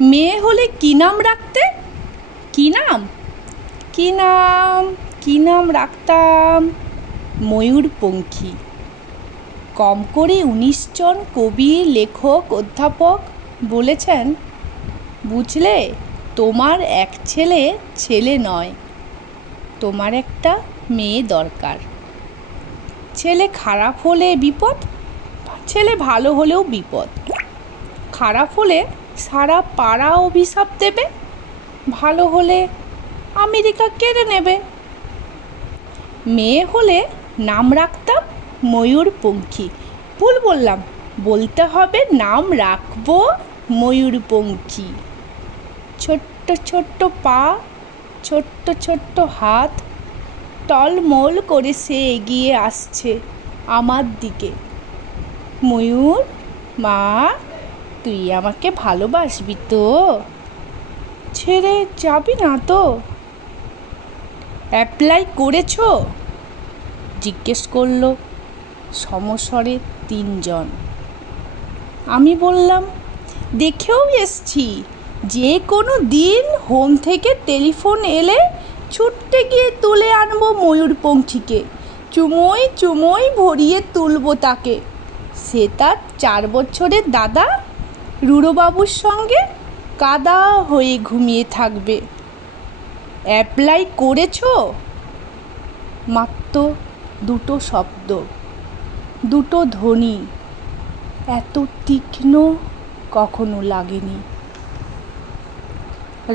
মেয়ে হলে কি নাম রাখতে? কি নাম কি নাম কি নাম রাখতাম? ময়ূরপঙ্খী। কম করে ১৯ জন কবি, লেখক, অধ্যাপক বলেছেন, বুঝলে, তোমার এক ছেলে ছেলে নয়, তোমার একটা মেয়ে দরকার। ছেলে খারাপ হলে বিপদ, ছেলে ভালো হলেও বিপদ। খারাপ হলে সারা পাড়া অভিশাপ দেবে, ভালো হলে আমেরিকা কেড়ে নেবে। মেয়ে হলে নাম রাখতাম ময়ূরপঙ্খী। ভুল বললাম, বলতে হবে নাম রাখবো ময়ূরপঙ্খী। ছোট্ট ছোট্ট পা, ছোট্ট ছোট্ট হাত, টলমল করে সে এগিয়ে আসছে আমার দিকে। ময়ূর, মা, তুই আমাকে ভালোবাসবি তো? ছেড়ে যাবি না তো? অ্যাপ্লাই করেছো? জিজ্ঞেস করলো সমস্বরে ৩ জন। আমি বললাম, দেখেও এসছি, যে কোনো দিন হোম থেকে টেলিফোন এলে ছুটতে গিয়ে তুলে আনবো ময়ূরপঙ্খীকে, চুমোই চুমোই ভরিয়ে তুলবো তাকে। সে তার ৪ বছরের দাদা রুড়োবাবুর সঙ্গে কাদা হয়ে ঘুমিয়ে থাকবে। অ্যাপ্লাই করেছো? মাত্র ২টো শব্দ, ২টো ধ্বনি, এত তীক্ষ্ণ কখনো লাগেনি।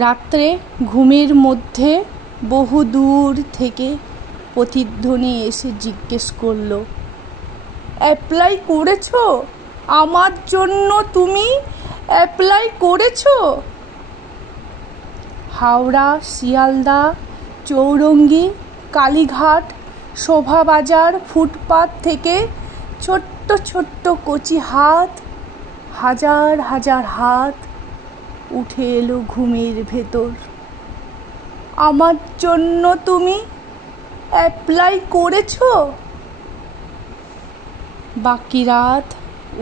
রাত্রে ঘুমের মধ্যে বহু দূর থেকে প্রতিধ্বনি এসে জিজ্ঞেস করলো, অ্যাপ্লাই করেছো? আমার জন্য তুমি অ্যাপ্লাই করেছো? হাওড়া, শিয়ালদা, চৌরঙ্গি, কালীঘাট, শোভাবাজার ফুটপাত থেকে ছোট্ট ছোট্ট কচি হাত, হাজার হাজার হাত উঠে এলো ঘুমের ভেতর। আমার জন্য তুমি অ্যাপ্লাই করেছো? বাকি রাত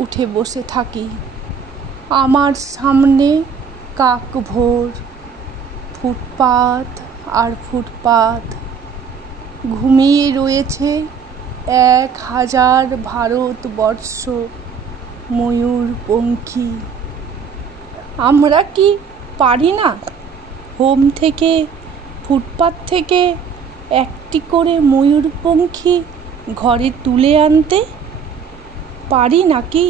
উঠে বসে থাকি আমার সামনে কাক ভোর, ফুটপাত আর ফুটপাত। ঘুমিয়ে রয়েছে ১,০০০ ভারতবর্ষ ময়ূরপঙ্খী। আমরা কি পারি না হোম থেকে, ফুটপাত থেকে একটি করে ময়ূরপঙ্খী ঘরে তুলে আনতে? পারি নাকি?